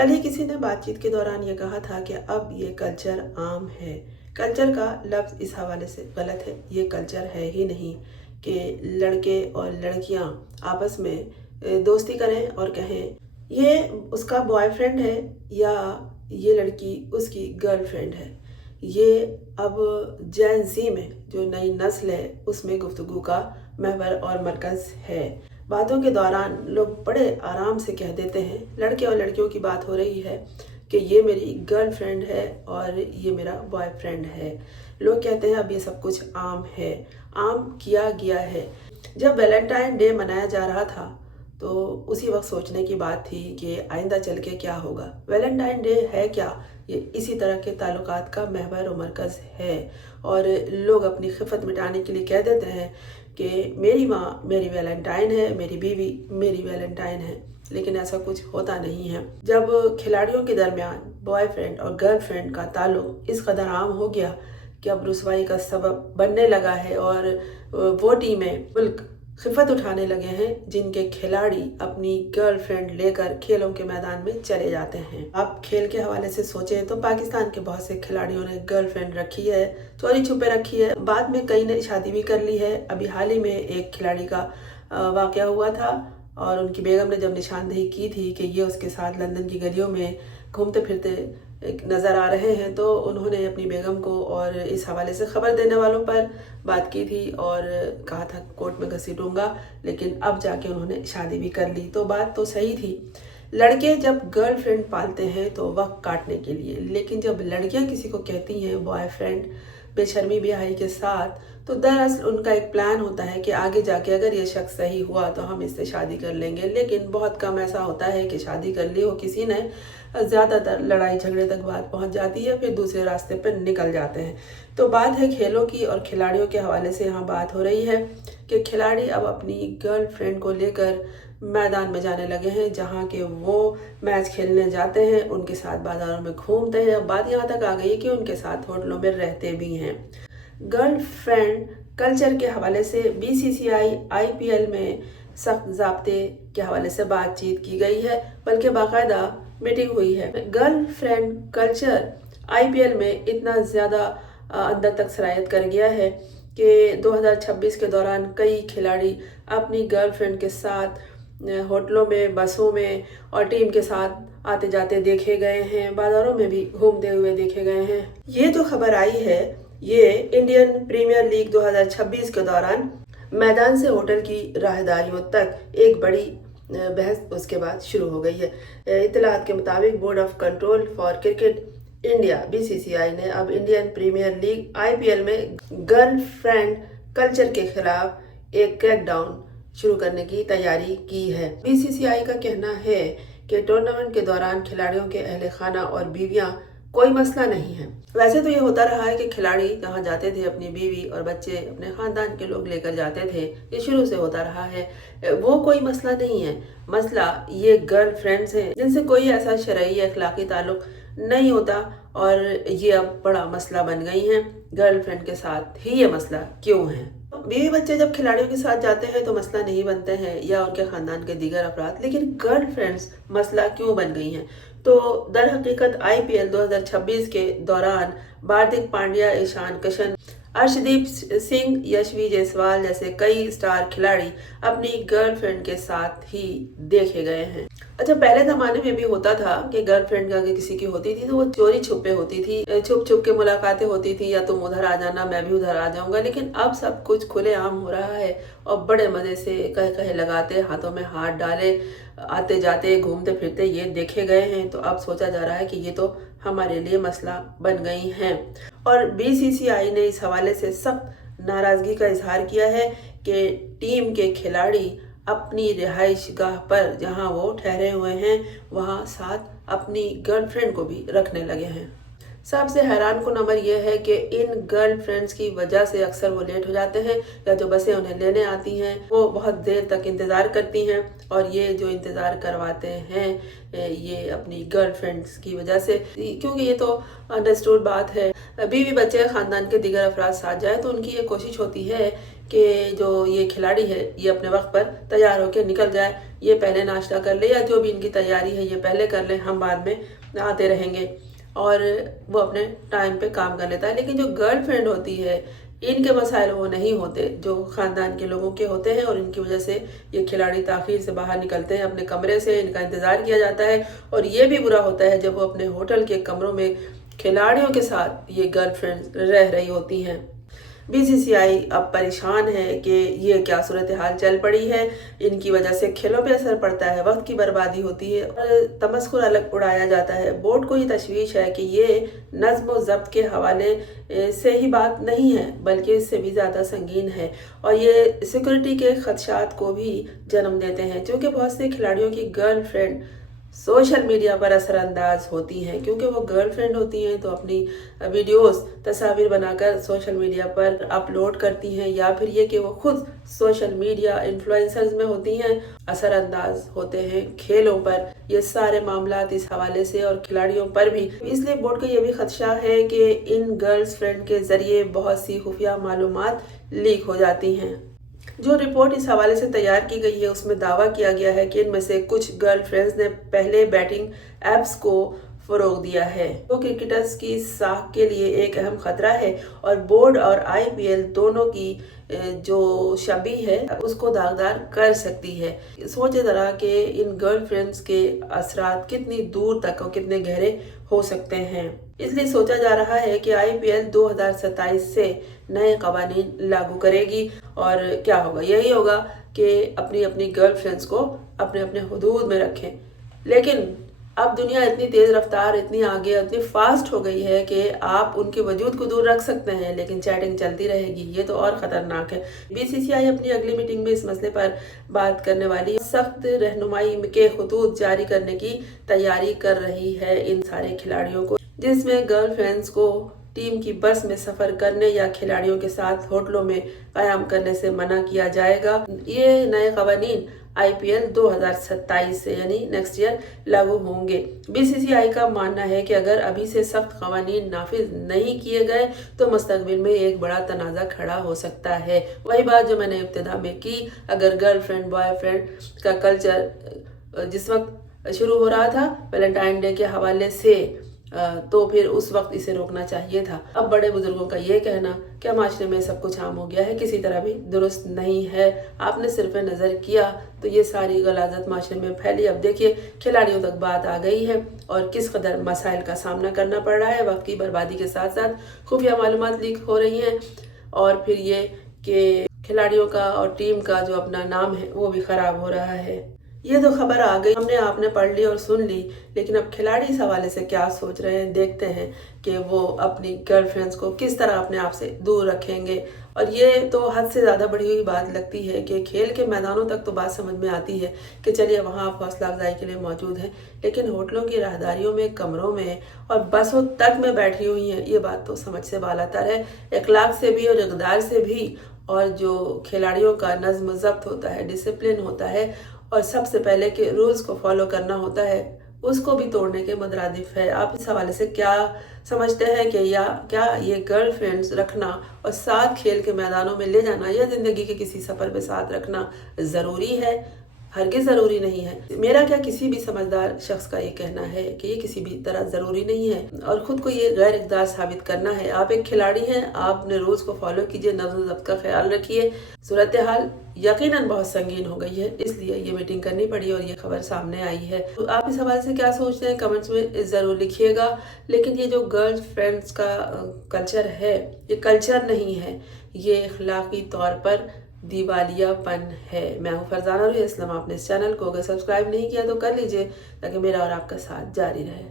कल ही किसी ने बातचीत के दौरान ये कहा था कि अब ये कल्चर आम है। कल्चर का लफ्ज़ इस हवाले से गलत है। ये कल्चर है ही नहीं कि लड़के और लड़कियां आपस में दोस्ती करें और कहें ये उसका बॉयफ्रेंड है या ये लड़की उसकी गर्लफ्रेंड है। ये अब जेन ज़ी में जो नई नस्ल है उसमें गुफ्तगू का महवर और मरकज़ है। बातों के दौरान लोग बड़े आराम से कह देते हैं, लड़के और लड़कियों की बात हो रही है कि ये मेरी गर्लफ्रेंड है और ये मेरा बॉयफ्रेंड है। लोग कहते हैं अब ये सब कुछ आम है, आम किया गया है। जब वैलेंटाइन डे मनाया जा रहा था तो उसी वक्त सोचने की बात थी कि आइंदा चल के क्या होगा। वैलेंटाइन डे है क्या? ये इसी तरह के ताल्लुकात का महवर और मरकज़ है और लोग अपनी खिफत मिटाने के लिए कह देते हैं कि मेरी माँ मेरी वैलेंटाइन है, मेरी बीवी मेरी वैलेंटाइन है। लेकिन ऐसा कुछ होता नहीं है। जब खिलाड़ियों के दरमियान बॉयफ्रेंड और गर्लफ्रेंड का ताल्लुक इस कदर आम हो गया कि अब रुसवाई का सबब बनने लगा है और वो टीमें मुल्क खिफत उठाने लगे हैं जिनके खिलाड़ी अपनी गर्लफ्रेंड लेकर खेलों के मैदान में चले जाते हैं। आप खेल के हवाले से सोचें तो पाकिस्तान के बहुत से खिलाड़ियों ने गर्लफ्रेंड रखी है, चोरी छुपे रखी है, बाद में कई ने शादी भी कर ली है। अभी हाल ही में एक खिलाड़ी का वाकया हुआ था और उनकी बेगम ने जब निशानदेही की थी कि ये उसके साथ लंदन की गलियों में घूमते फिरते नज़र आ रहे हैं तो उन्होंने अपनी बेगम को और इस हवाले से ख़बर देने वालों पर बात की थी और कहा था कोर्ट में घसीटूंगा, लेकिन अब जाके उन्होंने शादी भी कर ली। तो बात तो सही थी। लड़के जब गर्लफ्रेंड पालते हैं तो वक्त काटने के लिए, लेकिन जब लड़कियां किसी को कहती हैं बॉयफ्रेंड बेशर्मी बेहाई के साथ, तो दरअसल उनका एक प्लान होता है कि आगे जाके अगर ये शख्स सही हुआ तो हम इससे शादी कर लेंगे। लेकिन बहुत कम ऐसा होता है कि शादी कर ली हो किसी ने, ज़्यादातर लड़ाई झगड़े तक बात पहुंच जाती है, फिर दूसरे रास्ते पर निकल जाते हैं। तो बात है खेलों की और खिलाड़ियों के हवाले से यहाँ बात हो रही है कि खिलाड़ी अब अपनी गर्लफ्रेंड को लेकर मैदान में जाने लगे हैं, जहाँ के वो मैच खेलने जाते हैं, उनके साथ बाजारों में घूमते हैं। अब बात यहाँ तक आ गई है कि उनके साथ होटलों में रहते भी हैं। गर्लफ्रेंड कल्चर के हवाले से बीसीसीआई आईपीएल में सख्त ज़ाब्ते के हवाले से बातचीत की गई है, बल्कि बाकायदा मीटिंग हुई है। गर्लफ्रेंड कल्चर आईपीएल में इतना ज़्यादा अंदर तक सरायत कर गया है कि 2026 के दौरान कई खिलाड़ी अपनी गर्लफ्रेंड के साथ होटलों में, बसों में और टीम के साथ आते जाते देखे गए हैं, बाजारों में भी घूमते हुए देखे गए हैं। ये जो खबर आई है ये इंडियन प्रीमियर लीग 2026 के दौरान मैदान से होटल की राहदारियों तक एक बड़ी बहस उसके बाद शुरू हो गई है। इत्तलात के मुताबिक board of control for cricket India BCCI ने अब इंडियन प्रीमियर लीग आईपीएल में गर्लफ्रेंड कल्चर के खिलाफ एक क्रैकडाउन शुरू करने की तैयारी की है। बीसीसीआई का कहना है कि टूर्नामेंट के दौरान खिलाड़ियों के अहले खाना और बीवियां कोई मसला नहीं है। वैसे तो ये होता रहा है कि खिलाड़ी जहाँ जाते थे अपनी बीवी और बच्चे अपने खानदान के लोग लेकर जाते थे, ये शुरू से होता रहा है, वो कोई मसला नहीं है। मसला ये गर्लफ्रेंड्स हैं जिनसे कोई ऐसा शरई अखलाकी ताल्लुक नहीं होता और ये अब बड़ा मसला बन गई हैं। गर्लफ्रेंड के साथ ही ये मसला क्यों है? बीवी बच्चे जब खिलाड़ियों के साथ जाते हैं तो मसला नहीं बनते हैं या उनके खानदान के दीगर अफराद, लेकिन गर्लफ्रेंड्स मसला क्यों बन गई हैं? तो दर हकीकत आईपीएल 2026 के दौरान हार्दिक पांड्या, ईशान किशन, अर्शदीप सिंह, यशवी जायसवाल जैसे कई स्टार खिलाड़ी अपनी गर्लफ्रेंड के साथ ही देखे गए हैं। अच्छा, पहले जमाने में भी होता था कि गर्लफ्रेंड अगर किसी की होती थी तो वो चोरी छुपे होती थी, छुप छुप के मुलाकातें होती थी, या तुम उधर आ जाना मैं भी उधर आ जाऊंगा। लेकिन अब सब कुछ खुलेआम हो रहा है और बड़े मजे से कहे कहे लगाते, हाथों में हाथ डाले, आते जाते घूमते फिरते ये देखे गए हैं। तो अब सोचा जा रहा है कि ये तो हमारे लिए मसला बन गई हैं और बीसीसीआई ने इस हवाले से सख्त नाराजगी का इजहार किया है कि टीम के खिलाड़ी अपनी रिहाइश गाह पर जहां वो ठहरे हुए हैं वहां साथ अपनी गर्लफ्रेंड को भी रखने लगे हैं। सबसे हैरान कुन अमर यह है कि इन गर्लफ्रेंड्स की वजह से अक्सर वो लेट हो जाते हैं या जो बसें उन्हें लेने आती हैं वो बहुत देर तक इंतज़ार करती हैं। और ये जो इंतज़ार करवाते हैं ये अपनी गर्लफ्रेंड्स की वजह से, क्योंकि ये तो अंडरस्टूड बात है। बीवी बच्चे ख़ानदान के दीगर अफराद साथ जाए तो उनकी ये कोशिश होती है कि जो ये खिलाड़ी है ये अपने वक्त पर तैयार होकर निकल जाए, ये पहले नाश्ता कर ले या जो भी इनकी तैयारी है ये पहले कर ले, हम बाद में आते रहेंगे, और वो अपने टाइम पे काम कर लेता है। लेकिन जो गर्लफ्रेंड होती है इनके मसाइल वो नहीं होते जो ख़ानदान के लोगों के होते हैं, और इनकी वजह से ये खिलाड़ी ताख़ीर से बाहर निकलते हैं अपने कमरे से, इनका इंतज़ार किया जाता है। और ये भी बुरा होता है जब वो अपने होटल के कमरों में खिलाड़ियों के साथ ये गर्लफ्रेंड रह रही होती हैं। बीसीसीआई अब परेशान है कि ये क्या सूरत हाल चल पड़ी है, इनकी वजह से खेलों पे असर पड़ता है, वक्त की बर्बादी होती है और तमस्कुर अलग उड़ाया जाता है। बोर्ड को ये तशवीश है कि ये नज़्म व ज़ब्त के हवाले से ही बात नहीं है बल्कि इससे भी ज़्यादा संगीन है, और ये सिक्योरिटी के खदशात को भी जन्म देते हैं, क्योंकि बहुत से खिलाड़ियों की गर्लफ्रेंड सोशल मीडिया पर असरअंदाज होती हैं। क्योंकि वो गर्लफ्रेंड होती हैं तो अपनी वीडियोस तस्वीर बनाकर सोशल मीडिया पर अपलोड करती हैं, या फिर ये कि वो खुद सोशल मीडिया इन्फ्लुएंसर्स में होती हैं, असरअंदाज होते हैं खेलों पर। ये सारे मामलात इस हवाले से और खिलाड़ियों पर भी, इसलिए बोर्ड का ये भी खदशा है कि इन गर्ल्स फ्रेंड के जरिए बहुत सी खुफिया मालूमात लीक हो जाती हैं। जो रिपोर्ट इस हवाले से तैयार की गई है उसमें दावा किया गया है कि इनमें से कुछ गर्लफ्रेंड्स ने पहले बैटिंग एप्स को फरोग दिया है, तो क्रिकेटर्स की साख के लिए एक अहम खतरा है, और बोर्ड और आईपीएल दोनों की जो शबी है उसको दागदार कर सकती है। सोचे जरा कि इन गर्लफ्रेंड्स के असरात कितनी दूर तक और कितने गहरे हो सकते हैं। इसलिए सोचा जा रहा है कि आईपीएल 2027 से नए कवानीन लागू करेगी, और क्या होगा, यही होगा कि अपनी अपनी गर्लफ्रेंड्स को अपने अपने हुदूद में रखें। लेकिन अब दुनिया इतनी तेज़ रफ्तार, इतनी आगे, इतनी फास्ट हो गई है कि आप उनके वजूद को दूर रख सकते हैं लेकिन चैटिंग चलती रहेगी, ये तो और ख़तरनाक है। बीसीसीआई अपनी अगली मीटिंग में इस मसले पर बात करने वाली सख्त रहनुमाई के खतूत जारी करने की तैयारी कर रही है इन सारे खिलाड़ियों को, जिसमें गर्लफ्रेंड्स को टीम की बस में सफ़र करने या खिलाड़ियों के साथ होटलों में क़याम करने से मना किया जाएगा। ये नए क़वानीन आईपीएल 2027 से यानी नेक्स्ट ईयर लागू होंगे। बीसीसीआई का मानना है कि अगर अभी से सख्त क़वानीन नाफिज नहीं किए गए तो मुस्तक़बिल में एक बड़ा तनाज़ा खड़ा हो सकता है। वही बात जो मैंने इब्तिदा में की, अगर गर्लफ्रेंड बॉयफ्रेंड का कल्चर जिस वक्त शुरू हो रहा था वैलेंटाइन डे के हवाले से, तो फिर उस वक्त इसे रोकना चाहिए था। अब बड़े बुजुर्गों का ये कहना कि माशरे में सब कुछ आम हो गया है किसी तरह भी दुरुस्त नहीं है। आपने सिर्फ नज़र किया तो ये सारी गलाजत माशरे में फैली। अब देखिए खिलाड़ियों तक बात आ गई है और किस कदर मसाइल का सामना करना पड़ रहा है। वक्त की बर्बादी के साथ साथ खुफिया मालूमात लीक हो रही हैं, और फिर ये कि खिलाड़ियों का और टीम का जो अपना नाम है वो भी ख़राब हो रहा है। ये तो खबर आ गई, हमने आपने पढ़ ली और सुन ली, लेकिन अब खिलाड़ी इस हवाले से क्या सोच रहे हैं, देखते हैं कि वो अपनी गर्लफ्रेंड्स को किस तरह अपने आप से दूर रखेंगे। और ये तो हद से ज़्यादा बढ़ी हुई बात लगती है कि खेल के मैदानों तक तो बात समझ में आती है कि चलिए वहाँ आप हौसला अफजाई के लिए मौजूद हैं, लेकिन होटलों की राहदारियों में, कमरों में और बसों तक में बैठी हुई हैं, ये बात तो समझ से बालातर है। इखलाक से भी और इक़दार से भी, और जो खिलाड़ियों का नज़्म ज़ब्त होता है, डिसिप्लिन होता है, और सबसे पहले कि रूल्स को फॉलो करना होता है, उसको भी तोड़ने के मुतरादिफ है। आप इस हवाले से क्या समझते हैं कि या क्या ये गर्लफ्रेंड्स रखना और साथ खेल के मैदानों में ले जाना या ज़िंदगी के किसी सफ़र पे साथ रखना ज़रूरी है? हरगिज़ ज़रूरी नहीं है। मेरा क्या किसी भी समझदार शख्स का ये कहना है कि ये किसी भी तरह ज़रूरी नहीं है, और ख़ुद को ये गैर इक़दार साबित करना है। आप एक खिलाड़ी हैं, आप अपने रूल्स को फॉलो कीजिए, नज़्म ज़ब्त का ख्याल रखिए। सूरत हाल यकीनन बहुत संगीन हो गई है, इसलिए ये मीटिंग करनी पड़ी और ये खबर सामने आई है। तो आप इस हवाले से क्या सोचते हैं कमेंट्स में ज़रूर लिखिएगा। लेकिन ये जो गर्ल फ्रेंड्स का कल्चर है, ये कल्चर नहीं है, ये अखलाकी तौर पर दिवालियापन है। मैं हूँ फरजाना रूही इस्लाम। आपने इस चैनल को अगर सब्सक्राइब नहीं किया तो कर लीजिए ताकि मेरा और आपका साथ जारी रहे।